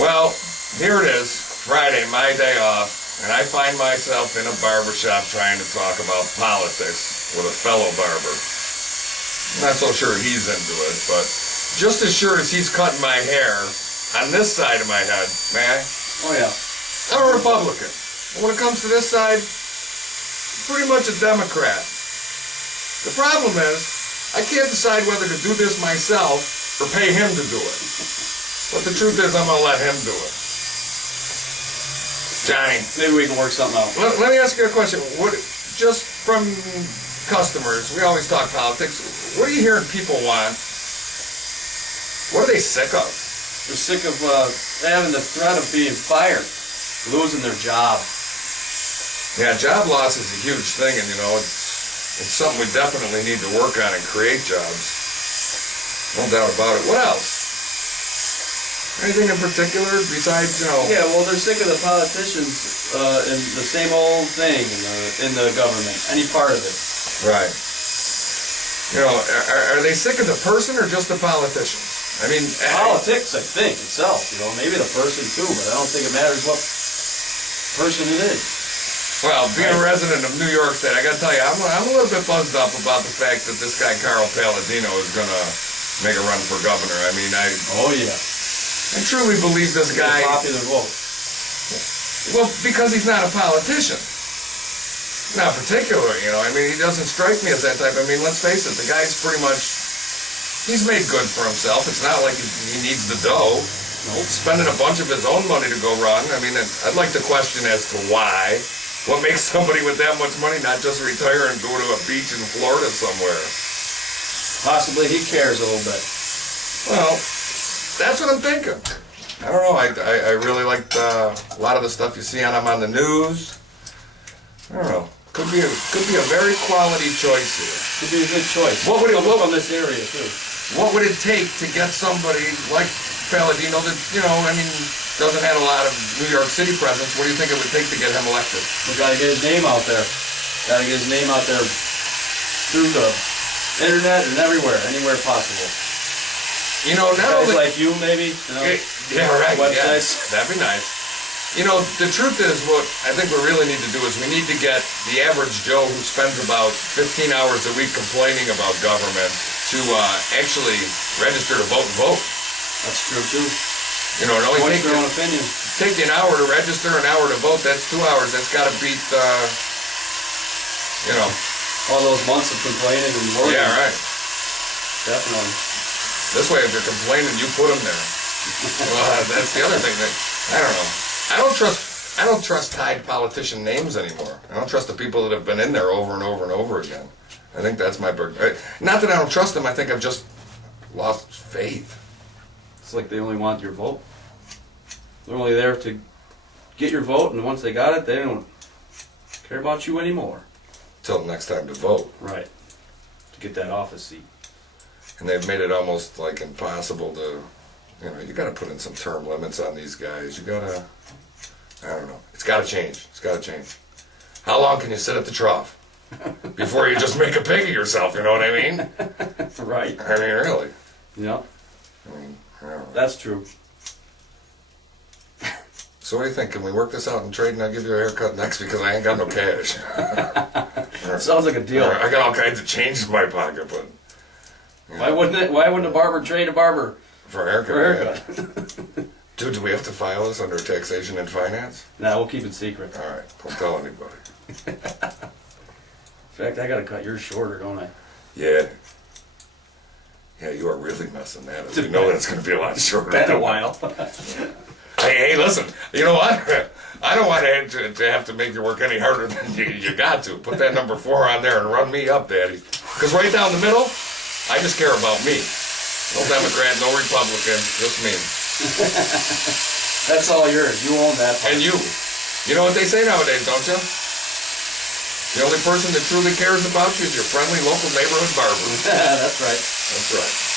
Well, here it is, Friday, my day off, and I find myself in a barbershop trying to talk about politics with a fellow barber. I'm not so sure he's into it, but just as sure as he's cutting my hair on this side of my head, may I? Oh, yeah. I'm a Republican. And when it comes to this side, pretty much a Democrat. The problem is, I can't decide whether to do this myself or pay him to do it. But the truth is, I'm going to let him do it. Johnny. Maybe we can work something out. Let me ask you a question. Just from customers, we always talk politics. What are you hearing people want? What are they sick of? They're sick of having the threat of being fired, losing their job. Yeah, job loss is a huge thing, and it's something we definitely need to work on and create jobs. No doubt about it. What else? Anything in particular besides, Yeah, well, they're sick of the politicians and the same old thing in the government, any part of it. Right. Are they sick of the person or just the politicians? I mean, politics, I think, itself, maybe the person too, but I don't think it matters what person it is. Well, being a resident of New York State, I got to tell you, I'm a little bit buzzed up about the fact that this guy, Paladino, is going to make a run for governor. I mean, Oh, yeah. I truly believe this guy... Popular vote. Well, because he's not a politician. Not particularly, I mean, he doesn't strike me as that type. I mean, let's face it, the guy's pretty much... He's made good for himself. It's not like he needs the dough. Nope. Spending a bunch of his own money to go run. I mean, I'd like to question as to why. What makes somebody with that much money not just retire and go to a beach in Florida somewhere? Possibly he cares a little bit. Well, that's what I'm thinking. I don't know. I really liked a lot of the stuff you see on him on the news. I don't know. Could be a very quality choice here. Could be a good choice. What would it from this area too? What would it take to get somebody like Paladino that doesn't have a lot of New York City presence? What do you think it would take to get him elected? We gotta get his name out there. Gotta get his name out there through the internet and everywhere, anywhere possible. Not Guys only like you, maybe. Yeah, right. Websites. Yeah, that'd be nice. The truth is, what I think we really need to do is we need to get the average Joe who spends about 15 hours a week complaining about government to actually register to vote. That's true too. It only takes their own opinion. Take you an hour to register, an hour to vote. That's 2 hours. That's got to beat, all those months of complaining and working. Yeah, right. Definitely. This way, if you're complaining, you put them there. Well, that's the other thing. I don't know. I don't trust tied politician names anymore. I don't trust the people that have been in there over and over and over again. I think that's my big... Not that I don't trust them. I think I've just lost faith. It's like they only want your vote. They're only there to get your vote, and once they got it, they don't care about you anymore. Till next time to vote. Right. To get that office seat. And they've made it almost like impossible to... you got to put in some term limits on these guys. You got to... I don't know. It's got to change. It's got to change. How long can you sit at the trough before you just make a pig of yourself, you know what I mean? Right. I mean, really. Yeah. I mean, I don't know. That's true. So what do you think? Can we work this out and trade and I'll give you a haircut next because I ain't got no cash? Sounds like a deal. I got all kinds of change in my pocket, but... Why wouldn't a barber trade a barber for a haircut? For a haircut. Dude, do we have to file this under taxation and finance? Nah, we'll keep it secret. All right, don't tell anybody. In fact, I gotta cut yours shorter, don't I? Yeah. Yeah, you are really messing that up. You know that's going to be a lot shorter. Been a while. Hey, listen, you know what? I don't want to have to make you work any harder than you got to. Put that number 4 on there and run me up, Daddy. Because right down the middle, I just care about me. No Democrat, no Republican, just me. That's all yours. You own that part. And you. You know what they say nowadays, don't you? The only person that truly cares about you is your friendly local neighborhood barber. That's right. That's right.